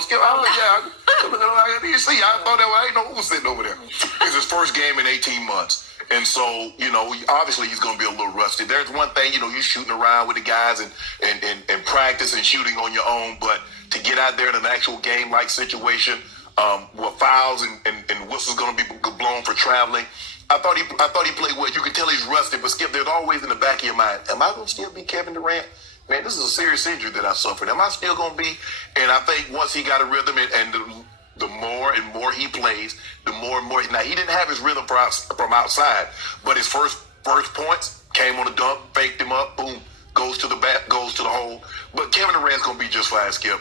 Skip. I was like, you see, I thought that I ain't know who was sitting over there. It's his first game in 18 months. And so, obviously he's going to be a little rusty. There's one thing, you're shooting around with the guys and practice and shooting on your own. But to get out there in an actual game-like situation where fouls and whistles going to be blown for traveling, I thought he played well. You can tell he's rusty, but Skip, there's always in the back of your mind, am I going to still be Kevin Durant? Man, this is a serious injury that I suffered. Am I still going to be? And I think once he got a rhythm and the more and more he plays, the more and more. Now, he didn't have his rhythm from outside, but his first points came on a dunk, faked him up, boom, goes to the hole. But Kevin Durant's going to be just fine, Skip.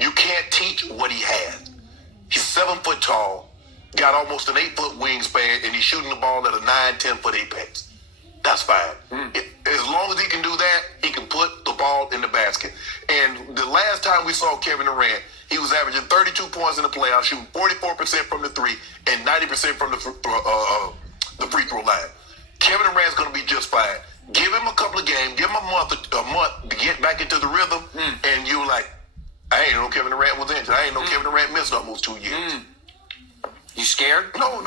You can't teach what he has. He's 7 foot tall, got almost an 8 foot wingspan, and he's shooting the ball at a 9-10 foot apex. That's fine. As long as he can do that, he can put the ball in the basket. And the last time we saw Kevin Durant, he was averaging 32 points in the playoffs, shooting 44% from the three and 90% from the free throw line. Kevin Durant's going to be just fine. Give him a couple of games, give him a month to get back into the rhythm, and you're like, I ain't know Kevin Durant was injured. I ain't know Kevin Durant missed almost 2 years. You scared? No.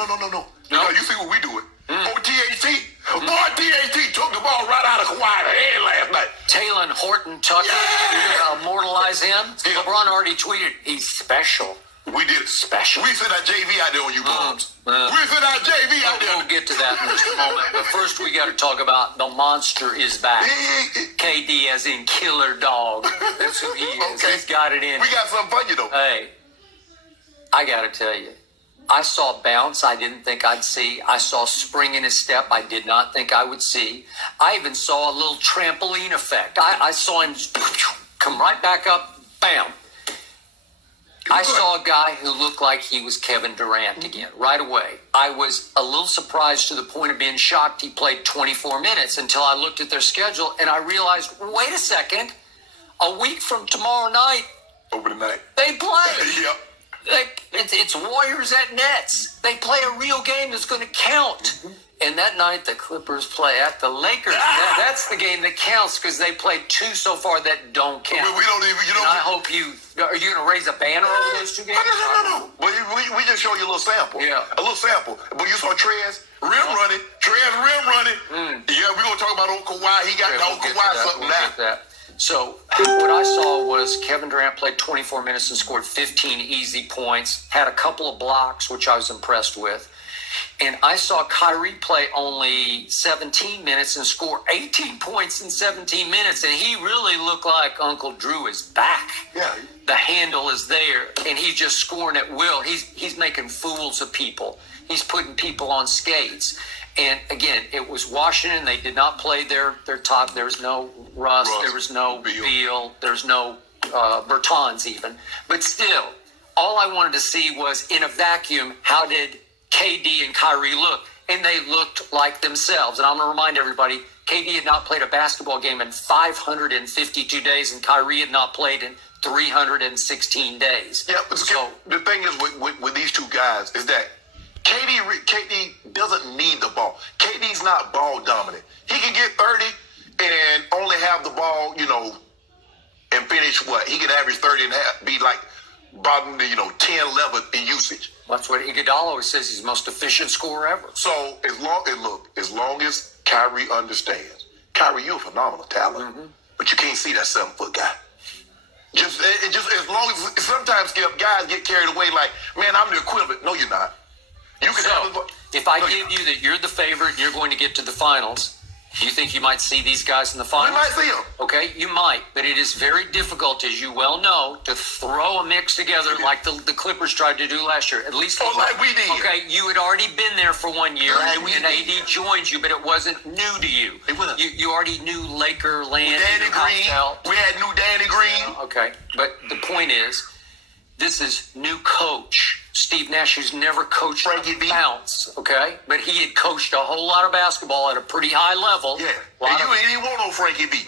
Because you see what we do it. Oh, THT. Boy, THT took the ball right out of Kawhi's hand last night. Taylor Horton Tucker, you're going to immortalize him? Yeah. LeBron already tweeted, he's special. We did it. Special. We sent our JV out there on you bums. We sent our JV out there. We'll get to that in just a moment. But first, we got to talk about the monster is back. KD as in killer dog. That's who he is. Okay. He's got it in. We got something for you, though. Hey, I got to tell you, I saw bounce I didn't think I'd see. I saw spring in his step I did not think I would see. I even saw a little trampoline effect. I saw him come right back up, bam. I saw a guy who looked like he was Kevin Durant again, right away. I was a little surprised to the point of being shocked he played 24 minutes until I looked at their schedule and I realized, wait a second, a week from tomorrow night, over the night, they play. Yep. It's Warriors at Nets. They play a real game that's going to count. And that night, the Clippers play at the Lakers. That's the game that counts because they played 2 so far that don't count. We don't even, And I hope are you going to raise a banner over those 2 games? No. But we just show you a little sample. Yeah. A little sample. But you saw Trez rim running. Yeah, we're going to talk about old Kawhi. He got old Kawhi something now. So what I saw was Kevin Durant played 24 minutes and scored 15 easy points, had a couple of blocks, which I was impressed with. And I saw Kyrie play only 17 minutes and score 18 points in 17 minutes. And he really looked like Uncle Drew is back. Yeah. The handle is there, and he's just scoring at will. He's making fools of people. He's putting people on skates. And again, it was Washington. They did not play their top. There was no Russ. There was no Beal. There's no Bertans even. But still, all I wanted to see was in a vacuum, how did KD and Kyrie look? And they looked like themselves. And I'm going to remind everybody, KD had not played a basketball game in 552 days, and Kyrie had not played in 316 days. Yeah, but so the thing is with these two guys is that KD doesn't need the ball. KD's not ball dominant. He can get 30 and only have the ball, and finish what? He could average 30 and be like bottom, 10, 11 in usage. That's what Iguodala always says. He's the most efficient scorer ever. So as long as Kyrie understands, Kyrie, you're a phenomenal talent, but you can't see that 7 foot guy. Just as long as sometimes guys get carried away like, man, I'm the equivalent. No, you're not. You can if I give you that you're the favorite and you're going to get to the finals, do you think you might see these guys in the finals? We might see them. Okay, you might. But it is very difficult, as you well know, to throw a mix together like the Clippers tried to do last year. At least like we did. Okay, you had already been there for 1 year, and AD joined you, but it wasn't new to you. You already knew Laker land. Danny Green. We had new Danny Green. Okay, but the point is, this is new coach. Steve Nash, who's never coached Frankie B. bounce, okay? But he had coached a whole lot of basketball at a pretty high level. Yeah, and you ain't even want no Frankie B.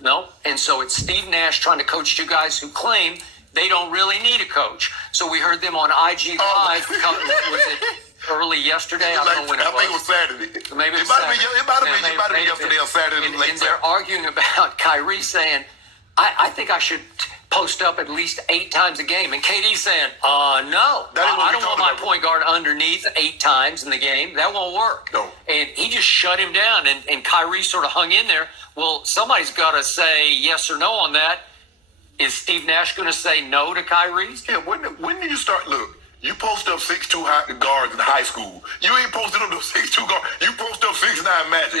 No. And so it's Steve Nash trying to coach two guys who claim they don't really need a coach. So we heard them on IG Live. Was it early yesterday? I don't know when it was. I think it was Saturday. Maybe it might have been yesterday or Saturday. And they're arguing about Kyrie saying, I think I should post up at least 8 times a game. And KD's saying, no, That ain't what I we don't want talking my about. point guard underneath 8 times in the game. That won't work. No. And he just shut him down, and Kyrie sort of hung in there. Well, somebody's got to say yes or no on that. Is Steve Nash going to say no to Kyrie? Yeah, when do you start? Look, you post up 6'2" guards in high school. You ain't posted on those 6'2" guards. You post up 6'9" Magic.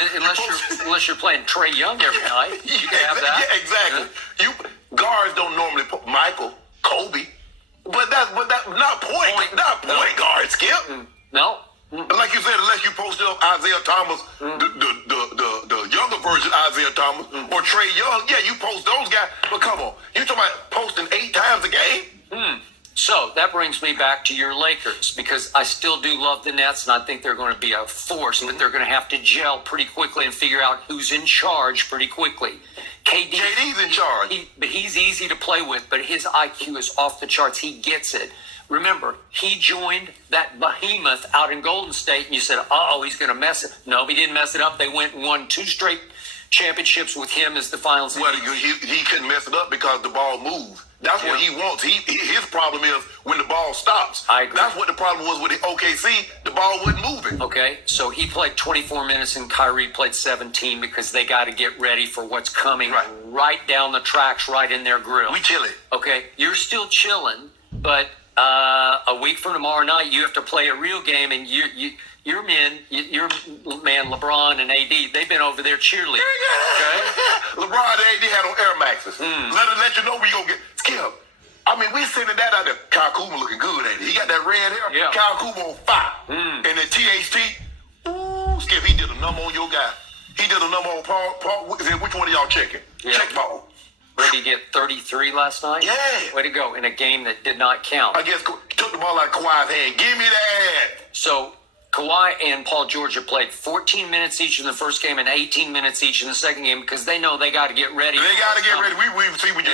Unless you're playing Trey Young every night. You can have that. Yeah, exactly. You guards don't normally put Michael, Kobe, but that's not point guard, Skip. No. Like you said, unless you posted up Isaiah Thomas, the younger version Isaiah Thomas, or Trey Young, yeah, you post those guys. But come on, you talking about posting 8 times a game? So that brings me back to your Lakers, because I still do love the Nets, and I think they're going to be a force, but they're going to have to gel pretty quickly and figure out who's in charge pretty quickly. KD's in charge. But he's easy to play with, but his IQ is off the charts. He gets it. Remember, he joined that behemoth out in Golden State, and you said, he's going to mess it. No, he didn't mess it up. They went and won 2 straight championships with him as the finals. Well, he couldn't mess it up because the ball moved. That's what he wants. His problem is when the ball stops. I agree. That's what the problem was with the OKC. The ball wasn't moving. Okay, so he played 24 minutes and Kyrie played 17 because they got to get ready for what's coming right down the tracks, right in their grill. We chilling. Okay, you're still chilling, but a week from tomorrow night, you have to play a real game, and your man LeBron and AD, they've been over there cheerleading. Okay? LeBron and AD had on Air Maxes. Let you know we gonna get Skip. I mean, we sending that out there. Kyle Kuzma looking good, ain't he? He got that red hair. Yeah. Kyle Kuzma on fire. And then THT, Skip, he did a number on your guy. He did a number on Paul. Which one of y'all checking? Yeah. Check ball. Did he get 33 last night? Yeah. Way to go, in a game that did not count. I guess took the ball out of Kawhi's hand. Give me that. So Kawhi and Paul George have played 14 minutes each in the first game and 18 minutes each in the second game because they know they got to get ready. They got to get ready. We see when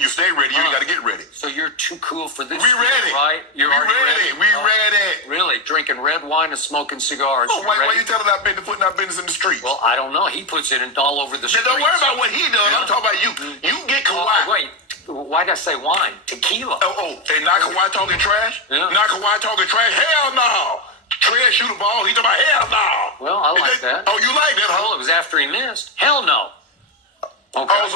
you stay ready, you got to get ready. So you're too cool for this. We ready, right? You're we already ready. We ready. Really, drinking red wine and smoking cigars. Oh, why you telling that business putting our business in the streets? Well, I don't know. He puts it in all over the streets. Don't worry about what he does. I'm talking about you. You get Kawhi. Wait. Why did I say wine? Tequila. And not Kawhi talking trash? Yeah. Not Kawhi talking trash? Hell no. Trey shoot a ball. He talking about hell no. Well, I like that. Oh, you like that, huh? Well, it was after he missed. Hell no. Okay. Oh,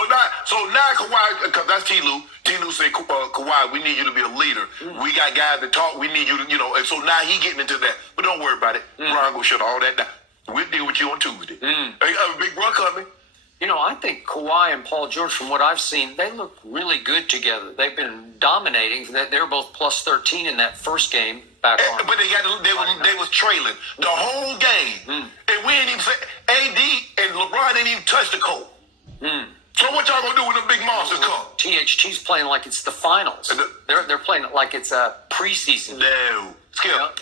so now Kawhi, because that's T-Lou. T-Lou said, Kawhi, we need you to be a leader. We got guys that talk. We need you to, and so now he getting into that. But don't worry about it. Brian gonna shut all that down. We'll deal with you on Tuesday. Hey, big bro coming. I think Kawhi and Paul George, from what I've seen, they look really good together. They've been dominating. They were both plus 13 in that first game back on. But they was trailing the whole game. And we ain't even say AD and LeBron didn't even touch the court. So what y'all gonna do when the big monsters come? THT's playing like it's the finals. They're playing it like it's a preseason. No. Skip.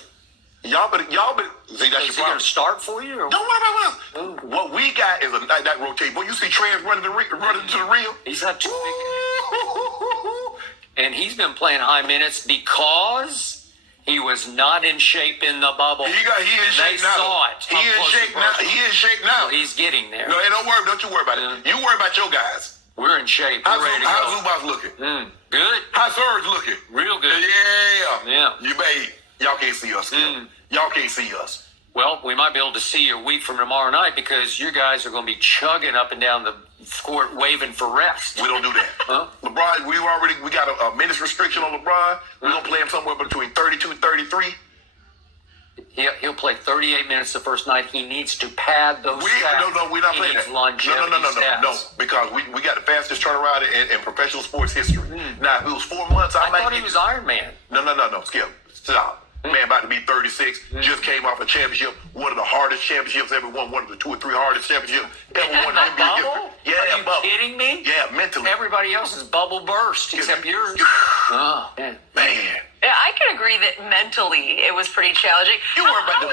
Y'all better see that's Is your he problem. going to start for you? Or? Don't worry about us. What we got is that rotate. Boy, you see Trey running to the rim. He's had 2 big. And he's been playing high minutes because he was not in shape in the bubble. He in shape now. They saw it. He in shape now. He in shape now. Well, he's getting there. No, don't you worry about it. You worry about your guys. We're in shape. We're ready to go. How's Zubac looking? Good. How's Serge looking? Real good. Yeah. Y'all can't see us. Y'all can't see us. Well, we might be able to see you a week from tomorrow night because you guys are going to be chugging up and down the court waving for rest. We don't do that. Huh? LeBron, we got a minutes restriction on LeBron. We're going to play him somewhere between 32 and 33. He'll play 38 minutes the first night. He needs to pad those stats. No, we're not playing that. No, because we got the fastest turnaround in professional sports history. Now, if it was 4 months, I might thought he was Iron Man. No, Skip. Stop. Man about to be 36, just came off a championship, one of the hardest championships ever won, one of the 2 or 3 hardest championships ever won in NBA history. Yeah, Are you kidding me? Yeah, mentally. Everybody else's bubble burst except yours. Oh, man. Man. Yeah, I can agree that mentally it was pretty challenging. You worry about the